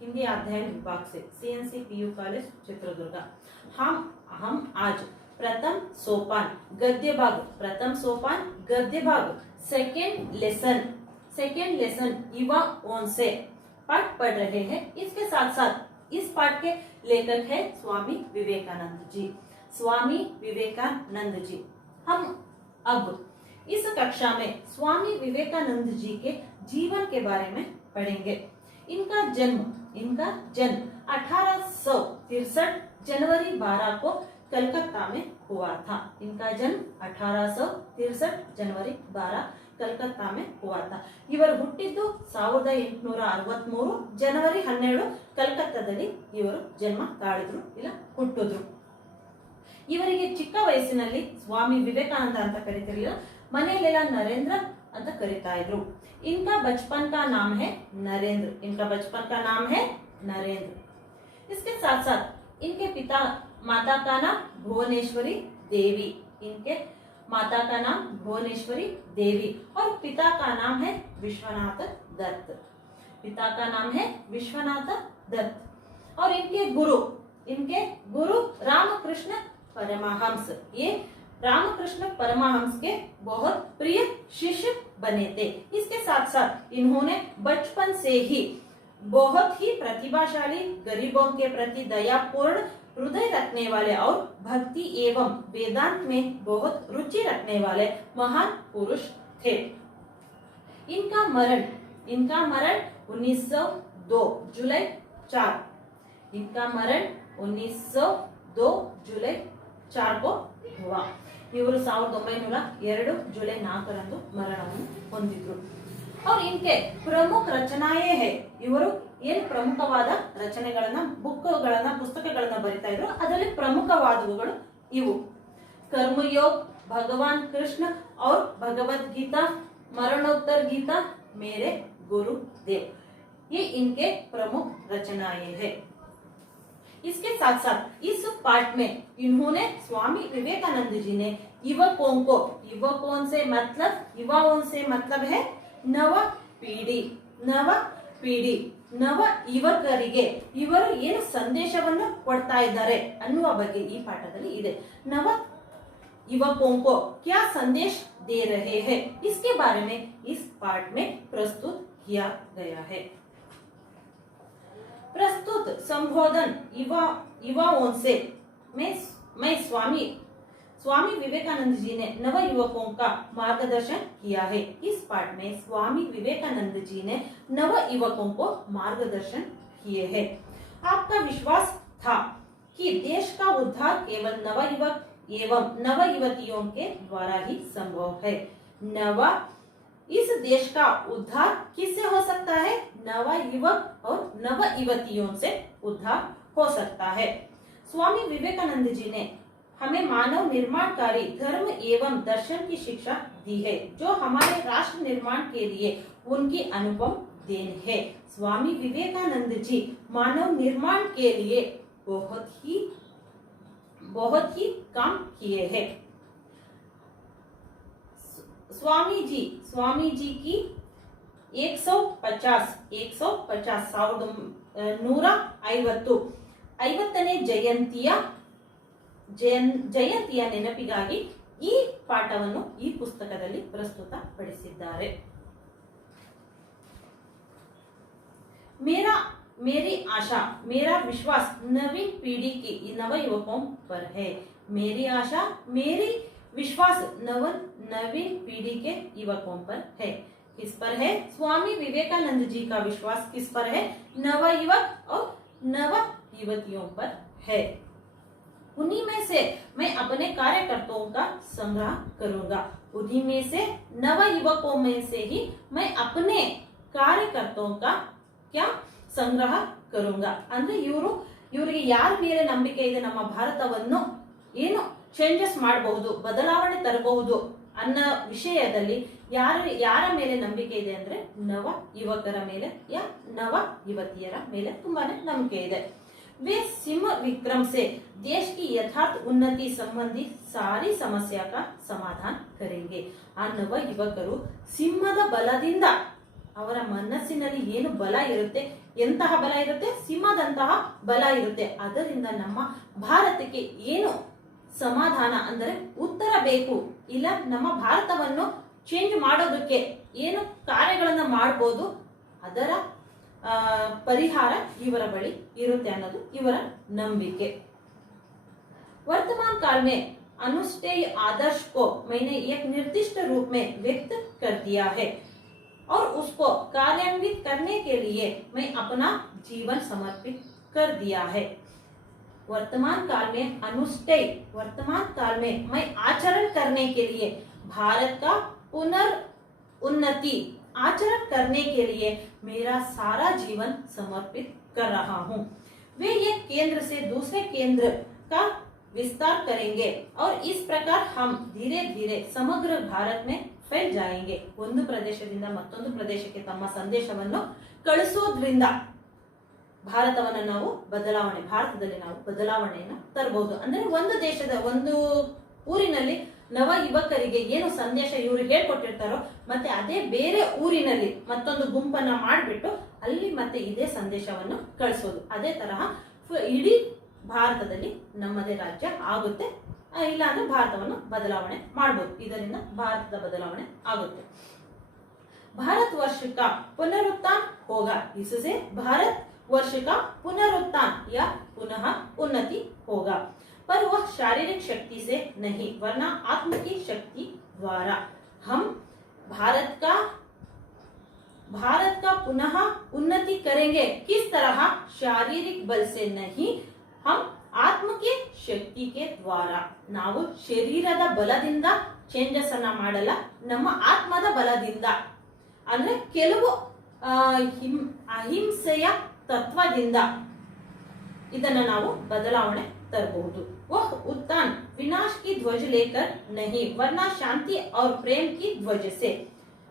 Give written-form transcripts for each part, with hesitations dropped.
हिंदी अध्ययन विभाग से CNC PU कॉलेज चित्रदुर्ग। हम आज प्रथम सोपान गद्य भाग सेकेंड लेसन युवा ओन से पाठ पढ़ रहे हैं। इसके साथ साथ इस पाठ के लेखक है स्वामी विवेकानंद जी। हम अब इस कक्षा में स्वामी विवेकानंद जी के जीवन के बारे में पढ़ेंगे। इनका जन्म 1863 जनवरी 12 को कलकत्ता में हुआ था। इनका जन्म 1863 जनवरी 12 ಕಲ್ಕತ್ತಾ में हुआ था। ಇವರು ಹುಟ್ಟಿದ್ದು 1863 ಜನವರಿ 12 ಕಲ್ಕತ್ತಾದಲ್ಲಿ ಇವರು ಜನ್ಮ ತಾಳಿದ್ರು ಇಲ್ಲ ಹುಟ್ಟಿದ್ರು। ಇವರಿಗೆ ಚಿಕ್ಕ ವಯಸ್ಸಿನಲ್ಲಿ ಸ್ವಾಮಿ ವಿವೇಕಾನಂದ ಅಂತ ಕರೀತಿರಲಿಲ್ಲ, ಮನೆಯಲ್ಲೆಲ್ಲ ನರೇಂದ್ರ ಅಂತ ಕರೀತಾ ಇದ್ರು। इनका बचपन का नाम है नरेंद्र। इसके साथ साथ इनके माता का नाम भुवनेश्वरी देवी। इनके माता का नाम भुवनेश्वरी देवी और पिता का नाम है विश्वनाथ दत्त। और इनके गुरु रामकृष्ण परमहंस। ये रामकृष्ण परमहंस के बहुत प्रिय शिष्य बने थे। इसके साथ साथ इन्होंने बचपन से ही बहुत ही प्रतिभाशाली, गरीबों के प्रति दयापूर्ण हृदय रखने वाले और भक्ति एवं वेदांत में बहुत रुचि रखने वाले महान पुरुष थे। इनका मरण 1902 जुलाई 4 जुलाई 4 को हुआ। ಇವರು 1902 जुलाई 4 ರಂದು ಮರಣವನ್ನು ಹೊಂದಿದ್ರು। और इनके प्रमुख रचनाएं है, ಇವರು ಏನು ಪ್ರಮುಖವಾದ ರಚನೆಗಳನ್ನ ಪುಸ್ತಕಗಳನ್ನ ಬರಿತಾ ಇದ್ರು, ಅದರಲ್ಲಿ ಪ್ರಮುಖವಾದವುಗಳು ಇವು: कर्मयोग, भगवान कृष्ण और भगवत गीता, मरणोत्तर गीता, मेरे गुरुदेव, ये इनके प्रमुख रचनाएं हैं। इसके साथ साथ इस पाठ में इन्होंने स्वामी विवेकानंद जी ने युवकों से मतलब है नव ಯುವಕರಿಗೆ ಇವರು ಏನು ಸಂದೇಶವನ್ನು ಕೊಡ್ತಾ ಇದ್ದಾರೆ ಅನ್ನುವ ಬಗ್ಗೆ ಈ ಪಾಠದಲ್ಲಿ ಇದೆ। नव युवकों को क्या संदेश दे रहे हैं, इसके बारे में इस पाठ में प्रस्तुत किया गया है। प्रस्तुत संबोधन युवाओं से मैं स्वामी विवेकानंद जी ने नव युवकों का मार्गदर्शन किया है। इस पाठ में स्वामी विवेकानंद जी ने नव युवकों को मार्गदर्शन किए हैं। आपका विश्वास था कि देश का उद्धार केवल नव युवक एवं नव युवतियों के द्वारा ही संभव है। इस देश का उद्धार किससे हो सकता है? नव युवक और नव युवतियों से उद्धार हो सकता है। स्वामी विवेकानंद जी ने हमें मानव निर्माणकारी धर्म एवं दर्शन की शिक्षा दी है, जो हमारे राष्ट्र निर्माण के लिए उनकी अनुपम देन है। स्वामी विवेकानंद जी मानव निर्माण के लिए बहुत ही काम किए हैं। स्वामी जी की 150ನೇ ಜಯಂತಿಯ ನೆನಪಿಗಾಗಿ ಈ ಪಾಠವನ್ನು ಈ ಪುಸ್ತಕದಲ್ಲಿ ಪ್ರಸ್ತುತಪಡಿಸಿದ್ದಾರೆ। मेरी आशा मेरा विश्वास नवीन पीढ़ी की नव युवकों पर है। मेरी आशा मेरी विश्वास नवीन पीढ़ी के युवकों पर है। किस पर है? स्वामी विवेकानंद जी का विश्वास किस पर है? नव युवक और नव युवतियों पर है। उन्हीं में से मैं अपने कार्यकर्ताओं का संग्रह करूंगा। उन्हीं में से नव युवकों में से ही मैं अपने कार्यकर्ताओं का क्या ಸಂಗ್ರಹ ಕರುಂಗ ಅಂದ್ರೆ ಇವರಿಗೆ ಯಾರ ಮೇಲೆ ನಂಬಿಕೆ ಇದೆ, ನಮ್ಮ ಭಾರತವನ್ನು ಏನು ಚೇಂಜಸ್ ಮಾಡಬಹುದು, ಬದಲಾವಣೆ ತರಬಹುದು ಅನ್ನೋ ವಿಷಯದಲ್ಲಿ ಯಾರ ಮೇಲೆ ನಂಬಿಕೆ ಇದೆ ಅಂದ್ರೆ ನವ ಯುವಕರ ಮೇಲೆ ನವ ಯುವತಿಯರ ಮೇಲೆ ತುಂಬಾನೇ ನಂಬಿಕೆ ಇದೆ। वे सिंह विक्रम से देश की यथार्थ उन्नति संबंधी सारी समस्या का समाधान करेंगे। आ नव युवकರು ಸಿಂಹದ ಬಲದಿಂದ ಅವರ ಮನಸ್ಸಿನಲ್ಲಿ ಏನು ಬಲ ಇರುತ್ತೆ, ಎಂತಹ ಬಲ ಇರುತ್ತೆ, ಸಿಂಹದಂತಹ ಬಲ ಇರುತ್ತೆ. ಅದರಿಂದ ನಮ್ಮ ಭಾರತಕ್ಕೆ ಏನು ಸಮಾಧಾನ ಅಂದರೆ ಉತ್ತರ ಬೇಕು, ಇಲ್ಲ ನಮ್ಮ ಭಾರತವನ್ನು ಚೇಂಜ್ ಮಾಡೋದಕ್ಕೆ ಏನು ಕಾರ್ಯಗಳನ್ನ ಮಾಡ್ಬೋದು, ಅದರ ಪರಿಹಾರ ಇವರ ಬಳಿ ಇರುತ್ತೆ ಅನ್ನೋದು ಇವರ ನಂಬಿಕೆ. वर्तमान काल में अनुष्ठेय आदर्श को मैंने एक निर्दिष्ट रूप में व्यक्त कर दिया है और उसको कार्यान्वित करने के लिए मैं अपना जीवन समर्पित कर दिया है. वर्तमान काल में अनुष्ठेय, वर्तमान काल में मैं आचरण करने के लिए भारत का पुनर्उन्नति आचरण करने के लिए मेरा सारा जीवन समर्पित कर रहा हूँ. वे एक केंद्र से दूसरे केंद्र का विस्तार करेंगे और इस प्रकार हम धीरे धीरे समग्र भारत में फैल जाएंगे. ಒಂದು ಪ್ರದೇಶದಿಂದ ಮತ್ತೊಂದು ಪ್ರದೇಶಕ್ಕೆ ತಮ್ಮ ಸಂದೇಶವನ್ನು ಕಳಿಸೋದ್ರಿಂದ ಭಾರತವನ್ನು ನಾವು ಭಾರತದಲ್ಲಿ ನಾವು ಬದಲಾವಣೆಯನ್ನು ತರಬಹುದು. ಅಂದ್ರೆ ಒಂದು ದೇಶದ ಒಂದು ಊರಿನಲ್ಲಿ ನವ ಯುವಕರಿಗೆ ಏನು ಸಂದೇಶ ಇವರು ಹೇಳ್ಕೊಟ್ಟಿರ್ತಾರೋ ಮತ್ತೆ ಅದೇ ಬೇರೆ ಊರಿನಲ್ಲಿ ಮತ್ತೊಂದು ಗುಂಪನ್ನ ಮಾಡಿಬಿಟ್ಟು ಅಲ್ಲಿ ಮತ್ತೆ ಇದೇ ಸಂದೇಶವನ್ನು ಕಳಿಸೋದು. ಅದೇ ತರಹ ಇಡೀ ಭಾರತದಲ್ಲಿ ನಮ್ಮದೇ ರಾಜ್ಯ ಆಗುತ್ತೆ, ಇಲ್ಲ ಅಂದ್ರೆ ಭಾರತವನ್ನು ಬದಲಾವಣೆ ಮಾಡಬಹುದು. ಇದರಿಂದ ಭಾರತದ ಬದಲಾವಣೆ ಆಗುತ್ತೆ. भारत वर्ष का पुनरुत्थान होगा, इससे भारत वर्ष का पुनरुत्थान या पुनः उन्नति होगा, पर वह शारीरिक शक्ति से नहीं वरना आत्म की शक्ति द्वारा. हम भारत का पुनः उन्नति करेंगे. किस तरह? शारीरिक बल से नहीं, हम ಆತ್ಮಕ್ಕೆ ಶಕ್ತಿಗೆ ದ್ವಾರ. ನಾವು ಶರೀರದ ಬಲದಿಂದ ಚೇಂಜಸ್ ಅನ್ನ ಮಾಡಲ್ಲ, ನಮ್ಮ ಆತ್ಮದ ಬಲದಿಂದ ಅಂದ್ರೆ ಕೆಲವು ಅಹಿಂಸೆಯ ತತ್ವದಿಂದ ಇದನ್ನ ನಾವು ಬದಲಾವಣೆ ತರಬಹುದು. वह उत्थान विनाश की ध्वज लेकर नहीं वरना शांति और प्रेम की ध्वज से.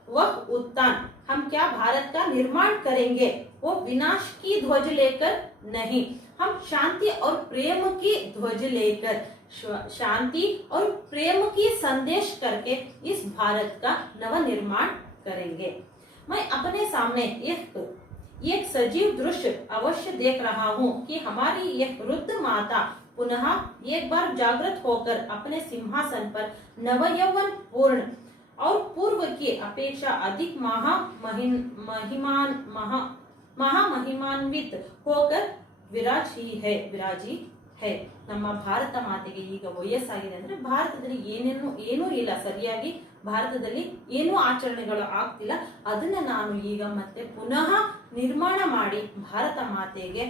वह उत्थान हम क्या भारत का निर्माण करेंगे, वो विनाश की ध्वज लेकर नहीं, हम शांति और प्रेम की ध्वज लेकर शांति और प्रेम की संदेश करके इस भारत का नव निर्माण करेंगे. मैं अपने सामने एक सजीव दृश्य अवश्य देख रहा हूँ कि हमारी एक वृद्ध माता पुनः एक बार जागृत होकर अपने सिंहासन पर नवयौवन पूर्ण और पूर्व की अपेक्षा अधिक महामहिमान्वित होकर ವಿರಾಜಿ ಹೈ. ನಮ್ಮ ಭಾರತ ಮಾತೆಗೆ ಈಗ ವಯಸ್ಸಾಗಿದೆ ಅಂದ್ರೆ ಭಾರತದಲ್ಲಿ ಏನೂ ಇಲ್ಲ, ಸರಿಯಾಗಿ ಭಾರತದಲ್ಲಿ ಏನೂ ಆಚರಣೆಗಳು ಆಗ್ತಿಲ್ಲ. ಅದನ್ನ ನಾನು ಈಗ ಮತ್ತೆ ಪುನಃ ನಿರ್ಮಾಣ ಮಾಡಿ ಭಾರತ ಮಾತೆಗೆ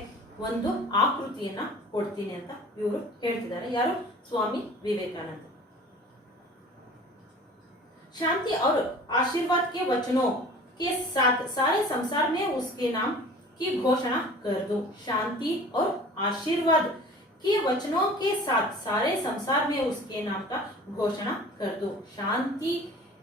ಒಂದು ಆಕೃತಿಯನ್ನ ಕೊಡ್ತೀನಿ ಅಂತ ಇವರು ಹೇಳ್ತಿದ್ದಾರೆ. ಯಾರು? ಸ್ವಾಮಿ ವಿವೇಕಾನಂದ. शांति और आशीर्वाद के वचनों के साथ सारे संसार में उसके नाम की घोषणा कर दो. शांति और आशीर्वाद के वचनों के साथ सारे संसार में उसके नाम का घोषणा कर दो. ಶಾಂತಿ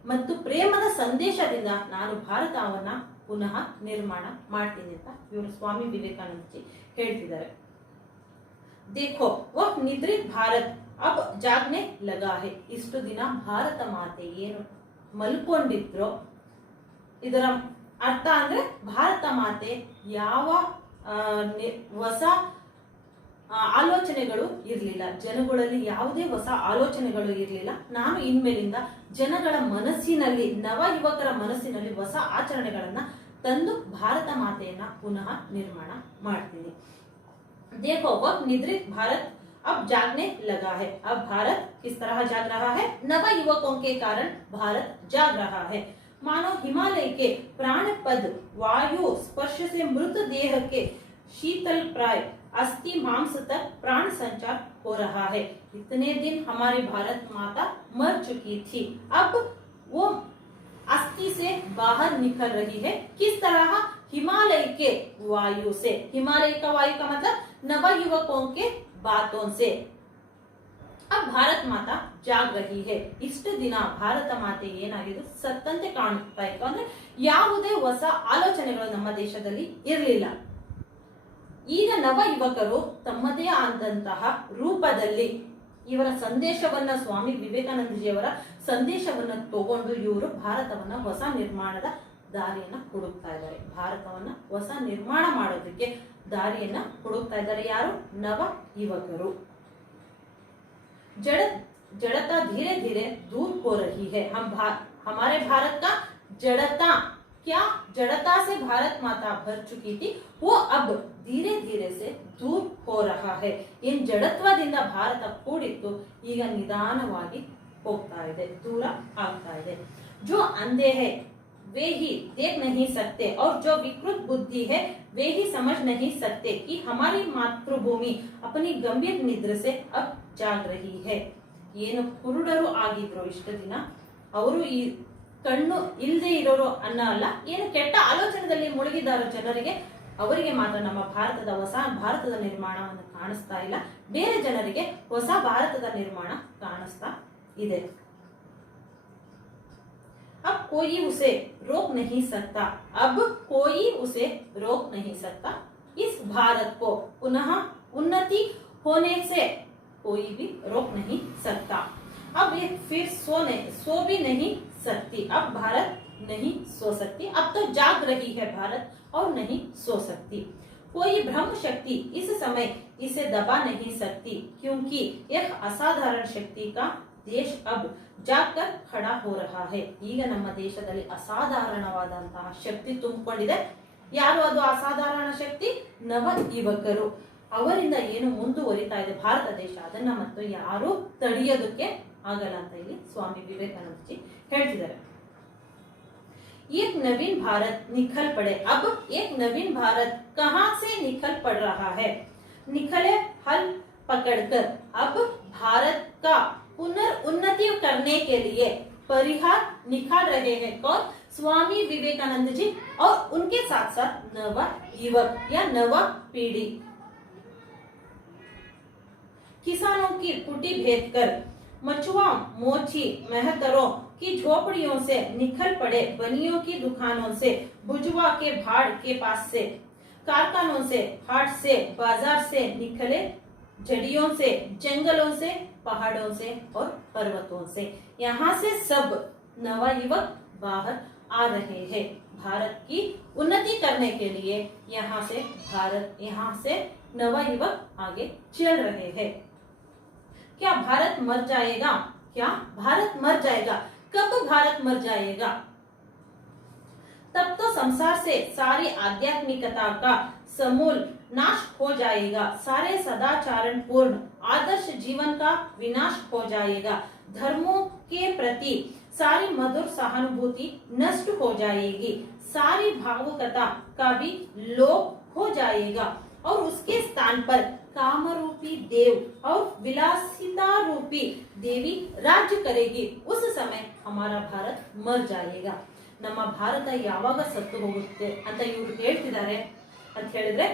ಮತ್ತು ಪ್ರೇಮದ ಸಂದೇಶದಿಂದ ನಾನು ಭಾರತವನ್ನ ಪುನಃ ನಿರ್ಮಾಣ ಮಾಡ್ತೀನಿ ಅಂತ ಇವರು ಸ್ವಾಮಿ ವಿವೇಕಾನಂದ ಜಿ ಹೇಳ್ತಿದ್ದಾರೆ. देखो वह निद्रित भारत अब जागने लगा है. ಇಷ್ಟು ದಿನ ಭಾರತ ಮಾತೆ ಏನು ಮಲ್ಕೊಂಡಿದ್ರು, ಇದರ ಅರ್ಥ ಅಂದ್ರೆ ಭಾರತ ಮಾತೆ ಯಾವ ಹೊಸ ಆಲೋಚನೆಗಳು ಇರಲಿಲ್ಲ, ಜನಗಳಲ್ಲಿ ಯಾವುದೇ ಹೊಸ ಆಲೋಚನೆಗಳು ಇರಲಿಲ್ಲ. ನಾನು ಇನ್ಮೇಲಿಂದ ಜನಗಳ ಮನಸ್ಸಿನಲ್ಲಿ, ನವ ಯುವಕರ ಮನಸ್ಸಿನಲ್ಲಿ ಹೊಸ ಆಚರಣೆಗಳನ್ನ ತಂದು ಭಾರತ ಮಾತೆಯನ್ನ ಪುನಃ ನಿರ್ಮಾಣ ಮಾಡ್ತೀನಿ. देखो वह निद्रित भारत अब जागने लगा है. अब भारत किस तरह जाग रहा है? नव युवकों के कारण भारत जाग रहा है. मानो हिमालय के प्राण पद वायु स्पर्श से मृत देह के शीतल प्राय अस्थि मांस तक प्राण संचार हो रहा है. इतने दिन हमारी भारत माता मर चुकी थी, अब वो अस्थि से बाहर निकल रही है. किस तरह? हिमालय के वायु से. हिमालय का वायु का मतलब नव युवकों के बातों से. अब भारत माता जाग रही है. ಇಷ್ಟು ದಿನ ಭಾರತ ಮಾತೆ ಏನಾಗಿದೆ, ಸತ್ತಂತೆ ಕಾಣ್ತಾ ಇತ್ತು. ಅಂದ್ರೆ ಯಾವುದೇ ಹೊಸ ಆಲೋಚನೆಗಳು ನಮ್ಮ ದೇಶದಲ್ಲಿ ಇರಲಿಲ್ಲ. ಈಗ ನವ ಯುವಕರು ತಮ್ಮದೇ ಆದಂತಹ ರೂಪದಲ್ಲಿ ಇವರ ಸಂದೇಶವನ್ನ, ಸ್ವಾಮಿ ವಿವೇಕಾನಂದಜಿಯವರ ಸಂದೇಶವನ್ನ ತಗೊಂಡು ಇವರು ಭಾರತವನ್ನ ಹೊಸ ನಿರ್ಮಾಣದ ದಾರಿಯನ್ನ ಹುಡುಕ್ತಾ ಇದ್ದಾರೆ. ಭಾರತವನ್ನ ಹೊಸ ನಿರ್ಮಾಣ ಮಾಡೋದಕ್ಕೆ ದಾರಿಯನ್ನ ಹುಡುಕ್ತಾ ಇದ್ದಾರೆ ಯಾರು? ನವ ಯುವಕರು. जड़ता धीरे धीरे दूर हो रही है. हमारे भारत का जड़ता, क्या जड़ता से भारत माता भर चुकी थी, वो अब धीरे धीरे से दूर हो रहा है. इन ಜಡತ್ವದಿಂದ ಭಾರತ ಕೂಡಿತ್ತು ಈಗ ನಿಧಾನವಾಗಿ ಹೋಗ್ತಾ ಇದೆ, ದೂರ ಆಗ್ತಾ ಇದೆ. जो अंधे हैं वे ही देख नहीं सकते और जो विकृत बुद्धि है वे ही समझ नहीं सकते कि हमारी मातृभूमि अपनी गंभीर निद्रा से अब जाग रही है. ಏನು ಕುರುಡರು ಆಗಿದ್ರು ಇಷ್ಟು ದಿನ, ಅವರು ಈ ಕಣ್ಣು ಇಲ್ಲದೆ ಇರೋರು ಅನ್ನ ಅಲ್ಲ, ಏನು ಕೆಟ್ಟ ಆಲೋಚನೆಯಲ್ಲಿ ಮುಳುಗಿದಾರೋ ಜನರಿಗೆ, ಅವರಿಗೆ ಮಾತ್ರ ನಮ್ಮ ಹೊಸ ಭಾರತದ ನಿರ್ಮಾಣವನ್ನು ಕಾಣಿಸ್ತಾ ಇಲ್ಲ. ಬೇರೆ ಜನರಿಗೆ ಹೊಸ ಭಾರತದ ನಿರ್ಮಾಣ ಕಾಣಿಸ್ತಾ ಇದೆ. अब कोई उसे रोक नहीं सकता, अब कोई उसे रोक नहीं सकता. इस भारत को पुनः उन्नति होने से कोई भी रोक नहीं सकता. अब ये फिर सो भी नहीं सकती. अब भारत नहीं सो सकती. अब तो जाग रही है भारत और नहीं सो सकती. कोई ब्रह्म शक्ति इस समय इसे दबा नहीं सकती, क्योंकि एक असाधारण शक्ति का ದೇಶ ಅಬ್ ಜಾಗರ್ ಖಡಾ ಹೋ ರಹಾ ಹೈ. ಈಗ ನಮ್ಮ ದೇಶದಲ್ಲಿ ಅಸಾಧಾರಣವಾದಂತಹ ಶಕ್ತಿ ತುಂಬಿಕೊಂಡಿದೆ. ಯಾರು ಅದು ಅಸಾಧಾರಣ ಶಕ್ತಿ? ನವ ಯುವಕರು. ಅವರಿಂದ ಏನು ಮುಂದುವರಿತಾ ಇದೆ ಭಾರತ ದೇಶ, ಅದನ್ನ ಮತ್ತು ಯಾರು ತಡೆಯೋದಕ್ಕೆ ಆಗಲ್ಲ ಅಂತ ಇಲ್ಲಿ ಸ್ವಾಮಿ ವಿವೇಕಾನಂದ ಜಿ ಹೇಳ್ತಿದ್ದಾರೆ. एक नवीन भारत निखल पड़े. अब एक नवीन भारत कहां से निखल पड़ रहा है? निखले हल पकड़कर अब भारत का पुनर्उन्नति करने के लिए परिहार निकाल रहे हैं. कौन? स्वामी विवेकानंद जी और उनके साथ साथ नव युवक या नवा पीढ़ी. किसानों की कुटी भेद कर मचुआ मोची मेहतरों की झोपड़ियों से निकल पड़े, बनियों की दुकानों से, बुजुआ के भाड़ के पास से, कारखानों से, हाट से, बाजार से निकले, झड़ियों से, जंगलों से, पहाड़ों से और पर्वतों से. यहाँ से सब नवा युवक बाहर आ रहे हैं. भारत की उन्नति करने के लिए यहाँ से नवा युवक आगे चल रहे हैं. क्या भारत मर जाएगा? क्या भारत मर जाएगा? कब भारत मर जाएगा? तब तो संसार से सारी आध्यात्मिकता का समूल नाश हो जाएगा. सारे सदाचारण पूर्ण आदर्श जीवन का विनाश हो जाएगा. धर्मों के प्रति सारी मधुर सहानुभूति नष्ट हो जाएगी. सारी भावुकता का भी लोप हो जाएगा और उसके स्थान पर काम रूपी देव और विलासिता रूपी देवी राज्य करेगी. उस समय हमारा भारत मर जाएगा. ನಮ್ಮ ಭಾರತ ಯಾವಾಗ ಸತ್ತು ಹೋಗುತ್ತೆ ಅಂತ ಇವರು ಹೇಳ್ತಿದ್ದಾರೆ ಅಂತ ಹೇಳಿದ್ರೆ,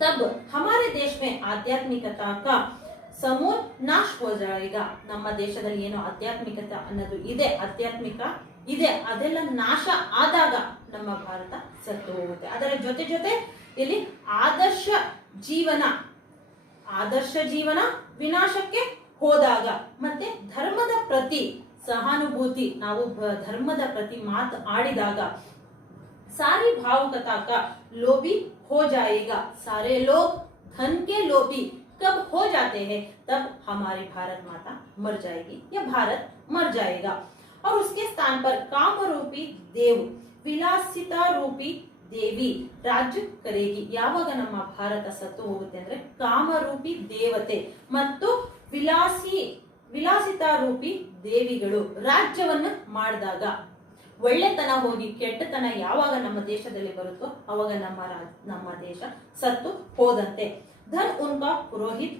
तब हमारे देश में आध्यात्मिकता का समूल नाश हो जाएगा. ನಮ್ಮ ದೇಶದಲ್ಲಿ ಏನು ಆಧ್ಯಾತ್ಮಿಕತೆ ಅನ್ನೋದು ಇದೆ, ಆಧ್ಯಾತ್ಮಿಕ ಇದೆ, ಅದೆಲ್ಲ ನಾಶ ಆದಾಗ ನಮ್ಮ ಭಾರತ ಸತ್ತು ಹೋಗುತ್ತೆ. ಅದರ ಜೊತೆ ಜೊತೆ ಇಲ್ಲಿ ಆದರ್ಶ ಜೀವನ ವಿನಾಶಕ್ಕೆ ಹೋದಾಗ, ಮತ್ತೆ ಧರ್ಮದ ಪ್ರತಿ ಸಹಾನುಭೂತಿ, ನಾವು ಧರ್ಮದ ಪ್ರತಿ ಮಾತು ಆಡಿದಾಗ, सारी भावुकता का लोभी हो जाएगा. सारे लोग धन के लोभी कब हो जाते हैं, तब हमारी भारत माता मर जाएगी या भारत मर जाएगा. और उसके स्थान पर काम रूपी देव, विलासिता रूपी देवी राज्य करेगी. ಯಾವಾಗ ನಮ್ಮ ಭಾರತ ಸತ್ತು ಹೋಗುತ್ತೆ ಅಂದ್ರೆ ಕಾಮರೂಪಿ ದೇವತೆ ಮತ್ತು ವಿಲಾಸಿತಾ ರೂಪಿ ದೇವಿಗಳು ರಾಜ್ಯವನ್ನ ಮಾಡಿದಾಗ, ಒಳ್ಳೆತನ ಹೋಗಿ ಕೆಟ್ಟತನ ಯಾವಾಗ ನಮ್ಮ ದೇಶದಲ್ಲಿ ಬರುತ್ತೋ ಅವಾಗ ನಮ್ಮ ದೇಶ ಸತ್ತು ಹೋದಂತೆ. ಧನ್ ಉನ್ಕಾ ಪುರೋಹಿತ್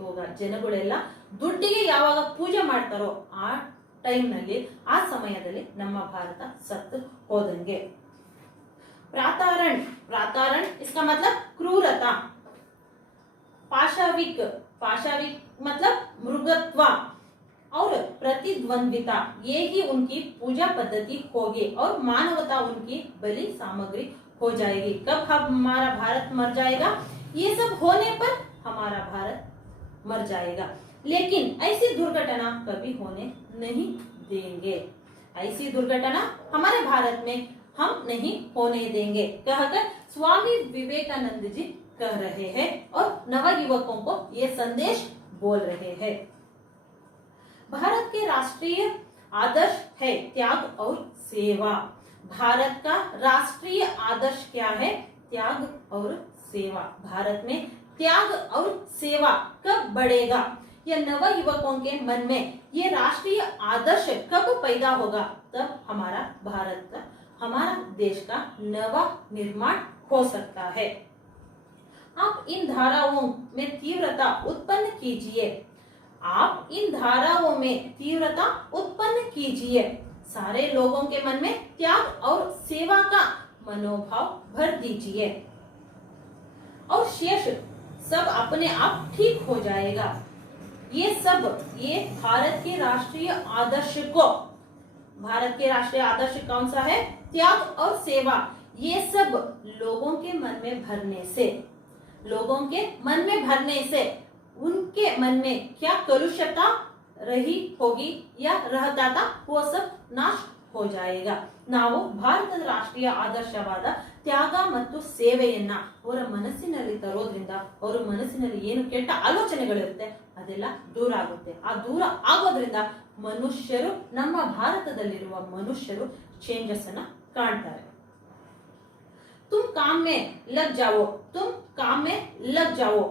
ಹೋಗ. ಜನಗಳೆಲ್ಲ ದುಡ್ಡಿಗೆ ಯಾವಾಗ ಪೂಜೆ ಮಾಡ್ತಾರೋ ಆ ಟೈಮ್ನಲ್ಲಿ, ಆ ಸಮಯದಲ್ಲಿ ನಮ್ಮ ಭಾರತ ಸತ್ತು ಹೋದಂಗೆ. प्रातारण इसका मतलब क्रूरता. पाशाविक मतलब मृगत्व और प्रतिद्वंद्विता, ये ही उनकी पूजा पद्धति होगी और मानवता उनकी बलि सामग्री हो जाएगी. कब हमारा भारत मर जाएगा? ये सब होने पर हमारा भारत मर जाएगा. लेकिन ऐसी दुर्घटना कभी होने नहीं देंगे. ऐसी दुर्घटना हमारे भारत में हम नहीं होने देंगे, कहकर स्वामी विवेकानंद जी कह रहे हैं और नव युवकों को ये संदेश बोल रहे हैं। भारत के राष्ट्रीय आदर्श है त्याग और सेवा। भारत का राष्ट्रीय आदर्श क्या है? त्याग और सेवा। भारत में त्याग और सेवा कब बढ़ेगा? यह नव युवकों के मन में ये राष्ट्रीय आदर्श कब पैदा होगा? तब हमारा भारत का, हमारा देश का नवा निर्माण हो सकता है। आप इन धाराओं में तीव्रता उत्पन्न कीजिए। आप इन धाराओं में तीव्रता उत्पन्न कीजिए। सारे लोगों के मन में त्याग और सेवा का मनोभाव भर दीजिए और शेष सब अपने आप ठीक हो जाएगा। ये भारत के राष्ट्रीय आदर्श को, भारत के राष्ट्रीय आदर्श कौन सा है? त्याग और सेवा। ये सब लोगों के मन में भरने से, लोगों के मन में भरने से उनके मन में क्या कलुषता रही होगी या रहता था, वो सब नाश हो जाएगा। ನಾವು ಭಾರತದ ರಾಷ್ಟ್ರೀಯ ಆದರ್ಶವಾದ ತ್ಯಾಗ ಮತ್ತು ಸೇವೆಯನ್ನ ಅವರ ಮನಸ್ಸಿನಲ್ಲಿ ತರೋದ್ರಿಂದ ಅವರ ಮನಸ್ಸಿನಲ್ಲಿ ಏನು ಕೆಟ್ಟ ಆಲೋಚನೆಗಳಿರುತ್ತೆ ಅದೆಲ್ಲ ದೂರ ಆಗುತ್ತೆ। ಆ ದೂರ ಆಗೋದ್ರಿಂದ ಮನುಷ್ಯರು, ನಮ್ಮ ಭಾರತದಲ್ಲಿರುವ ಮನುಷ್ಯರು ಚೇಂಜಸ್ ಅನ್ನ ಕಾಣ್ತಾರೆ। तुम काम में लग जाओ, तुम काम में लग जाओ।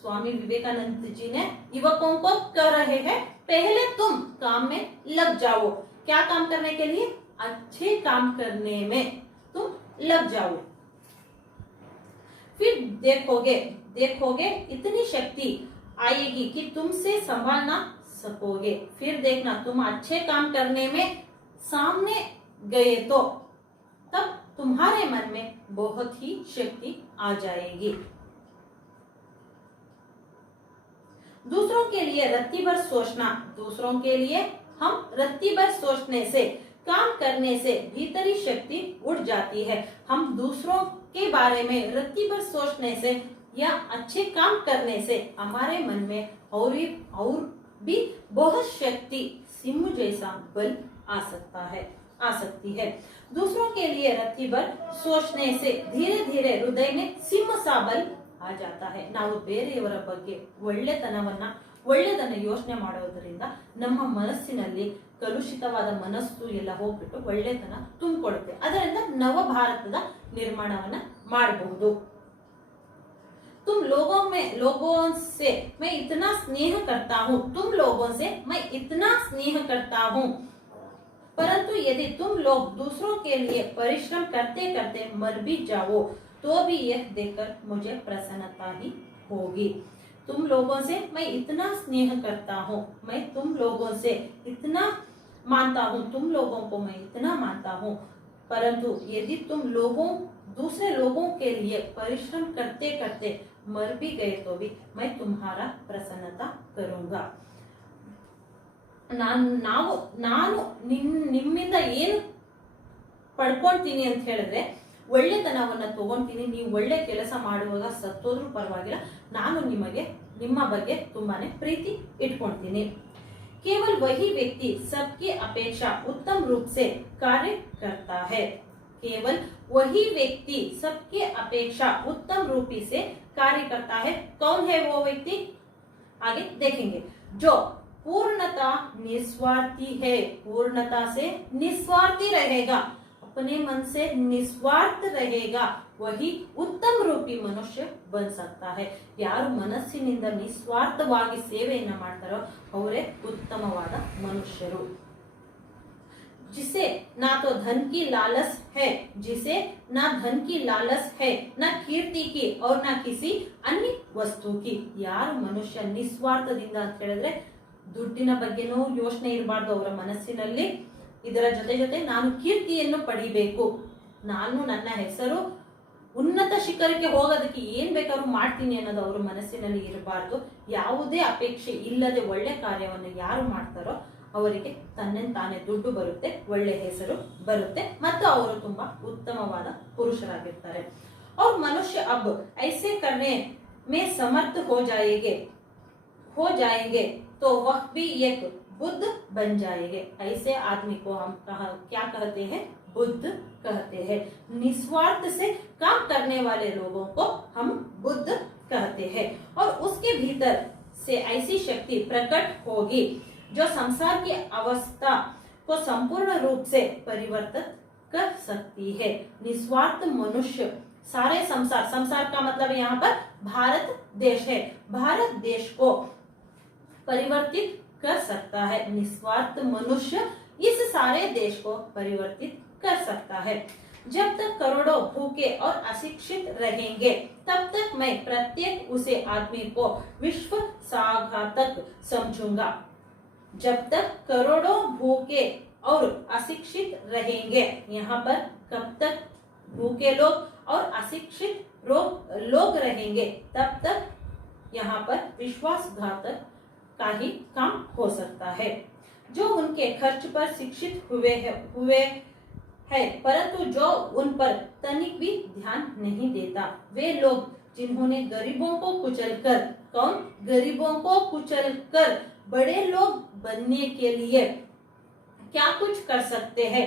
स्वामी विवेकानंद जी ने युवकों को कह रहे हैं, पहले तुम काम में लग जाओ। क्या काम करने के लिए? अच्छे काम करने में तुम लग जाओ। फिर देखोगे इतनी शक्ति आएगी कि तुमसे संभाल ना सकोगे। फिर देखना, तुम अच्छे काम करने में सामने गए तो तब तुम्हारे मन में बहुत ही शक्ति आ जाएगी। दूसरों के लिए रत्ती भर सोचना, दूसरों के लिए हम रत्ती भर सोचने से, काम करने से भीतरी शक्ति उड़ जाती है। हम दूसरों के बारे में रत्ती भर सोचने से या अच्छे काम करने से हमारे मन में और भी बहुत शक्ति, सिंह जैसा बल आ सकती है। दूसरों के लिए रत्ती भर सोचने से धीरे धीरे हृदय में सिंह सा बल आ जाता है। ನಾವು ಬೇರೆಯವರ ಬಗ್ಗೆ ಒಳ್ಳೆತನ ಯೋಚನೆ ಮಾಡೋದ್ರಿಂದ ನಮ್ಮ ಮನಸ್ಸಿನಲ್ಲಿ ಕಲುಷಿತವಾದ ಮನಸ್ಸು ಎಲ್ಲ ಹೋಗ್ಬಿಟ್ಟು ಒಳ್ಳೆತನ ತುಂಬಿಕೊಳ್ಳುತ್ತೆ। ಅದರಿಂದ ನವ ಭಾರತದ ನಿರ್ಮಾಣವನ್ನ ಮಾಡಬಹುದು। तुम लोगों से मैं इतना स्नेह करता हूँ, तुम लोगों से मैं इतना स्नेह करता हूँ, परंतु यदि तुम लोग दूसरों के लिए परिश्रम करते करते मर भी जाओ तो भी यह देखकर मुझे प्रसन्नता ही होगी। तुम लोगों से मैं इतना स्नेह करता हूँ, मैं तुम लोगों से इतना मानता हूँ, तुम लोगों को मैं इतना मानता हूँ, परंतु यदि तुम दूसरे लोगों के लिए परिश्रम करते करते मर भी गए तो भी मैं तुम्हारा प्रसन्नता करूंगा। ನಾನು ನಿಮ್ಮಿಂದ ಏನು ಪಡ್ಕೊಳ್ತೀನಿ ಅಂತ ಹೇಳಿದ್ರೆ ಒಳ್ಳೆತನವನ್ನ ತಗೊಂತೀನಿ। ನೀವು ಒಳ್ಳೆ ಕೆಲಸ ಮಾಡುವಾಗ ಸತ್ತೋದ್ರೂ ಪರವಾಗಿಲ್ಲ, ನಾನು ನಿಮ್ಮ ಬಗ್ಗೆ ತುಂಬಾನೇ ಪ್ರೀತಿ ಇಟ್ಕೊಳ್ತೀನಿ। केवल वही व्यक्ति सबकी अपेक्षा उत्तम रूप से कार्य करता है। केवल वही व्यक्ति सबके अपेक्षा उत्तम रूपी से कार्य करता है। कौन है वो व्यक्ति? आगे देखेंगे। जो पूर्णता निस्वार्थी है, पूर्णता से निस्वार्थी रहेगा, अपने मन से निस्वार्थ रहेगा, वही उत्तम रूपी मनुष्य बन सकता है। ಯಾರು ಮನಸ್ಸಿನಿಂದ ನಿಸ್ವಾರ್ಥವಾಗಿ ಸೇವೆಯನ್ನ ಮಾಡ್ತಾರೋ ಅವರೇ ಉತ್ತಮವಾದ ಮನುಷ್ಯರು। जिसे ना तो धन की लालच है, जिसे ना धन की लालच है, ना कीर्ति की और ना किसी अन्य वस्तु की। ಯಾರು ಮನುಷ್ಯ ನಿಸ್ವಾರ್ಥದಿಂದ ಅಂತ ಹೇಳಿದ್ರೆ ದುಡ್ಡಿನ ಬಗ್ಗೆನೂ ಯೋಚನೆ ಇರಬಾರ್ದು ಅವರ ಮನಸ್ಸಿನಲ್ಲಿ। ಇದರ ಜೊತೆ ನಾನು ಕೀರ್ತಿಯನ್ನು ಪಡಿಬೇಕು, ನಾನು ನನ್ನ ಹೆಸರು ಉನ್ನತ ಶಿಖರಕ್ಕೆ ಹೋಗೋದಕ್ಕೆ ಏನ್ ಬೇಕಾದ್ರೂ ಮಾಡ್ತೀನಿ ಅನ್ನೋದು ಅವ್ರ ಮನಸ್ಸಿನಲ್ಲಿ ಇರಬಾರ್ದು। ಯಾವುದೇ ಅಪೇಕ್ಷೆ ಇಲ್ಲದೆ ಒಳ್ಳೆ ಕಾರ್ಯವನ್ನು ಯಾರು ಮಾಡ್ತಾರೋ ಅವರಿಗೆ ತಾನೇ ದುಡ್ಡು ಬರುತ್ತೆ, ಒಳ್ಳೆ ಹೆಸರು ಬರುತ್ತೆ ಮತ್ತು ಅವರು ತುಂಬಾ ಉತ್ತಮವಾದ ಪುರುಷರಾಗಿರ್ತಾರೆ। और मनुष्य अब ऐसे करने में समर्थ हो जाएंगे तो वह भी एक बुद्ध बन जाएंगे। ऐसे आदमी को हम क्या कहते हैं? बुद्ध कहते हैं। निस्वार्थ से काम करने वाले लोगों को हम बुद्ध कहते हैं। और उसके भीतर से ऐसी शक्ति प्रकट होगी जो संसार की अवस्था को संपूर्ण रूप से परिवर्तित कर सकती है। निस्वार्थ मनुष्य सारे संसार का मतलब यहाँ पर भारत देश है, भारत देश को परिवर्तित कर सकता है। निस्वार्थ मनुष्य इस सारे देश को परिवर्तित कर सकता है। जब तक करोड़ों भूखे और अशिक्षित रहेंगे तब तक मैं प्रत्येक उसे आदमी को विश्वासघातक समझूंगा। जब तक करोड़ों भूखे और अशिक्षित रहेंगे, यहाँ पर कब तक भूखे लोग और अशिक्षित लोग रहेंगे तब तक यहाँ पर विश्वासघातक का ही काम हो सकता है। जो उनके खर्च पर शिक्षित हुए है परंतु जो उन पर तनिक भी ध्यान नहीं देता, वे लोग जिन्होंने गरीबों को कुचलकर बड़े लोग बनने के लिए क्या कुछ कर सकते हैं,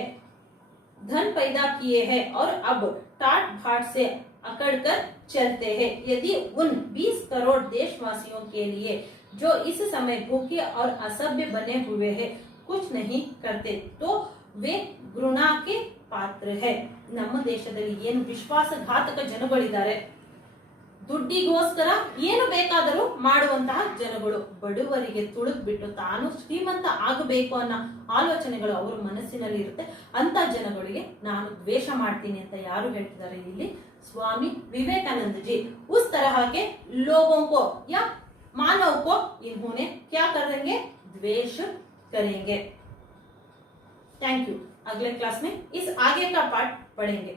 धन पैदा किए हैं और अब टाट भाट से अकड़कर चलते हैं। यदि उन 20 करोड़ देशवासियों के लिए जो इस समय भूखे और असभ्य बने हुए हैं कुछ नहीं करते तो वे घृणा के पात्र है। ನಮ್ಮ ದೇಶದಲ್ಲಿ ಏನು ವಿಶ್ವಾಸಘಾತಕ ಜನಗಳಿದ್ದಾರೆ, ದುಡ್ಡಿಗೋಸ್ಕರ ಏನು ಬೇಕಾದರೂ ಮಾಡುವಂತಹ ಜನಗಳು, ಬಡವರಿಗೆ ತುಳುಕ್ಬಿಟ್ಟು ತಾನು ಶ್ರೀಮಂತ ಆಗಬೇಕು ಅನ್ನೋ ಆಲೋಚನೆಗಳು ಅವರ ಮನಸ್ಸಿನಲ್ಲಿ ಇರುತ್ತೆ। ಅಂತ ಜನಗಳಿಗೆ ನಾನು ದ್ವೇಷ ಮಾಡ್ತೀನಿ ಅಂತ ಯಾರು ಹೇಳ್ತಿದ್ದಾರೆ ಇಲ್ಲಿ? स्वामी विवेकानंद जी। उस तरह के लोगों को या मानव को इन्होंने क्या करेंगे? द्वेष करेंगे। Thank you. अगले क्लास में इस आगे का पार्ट पढ़ेंगे।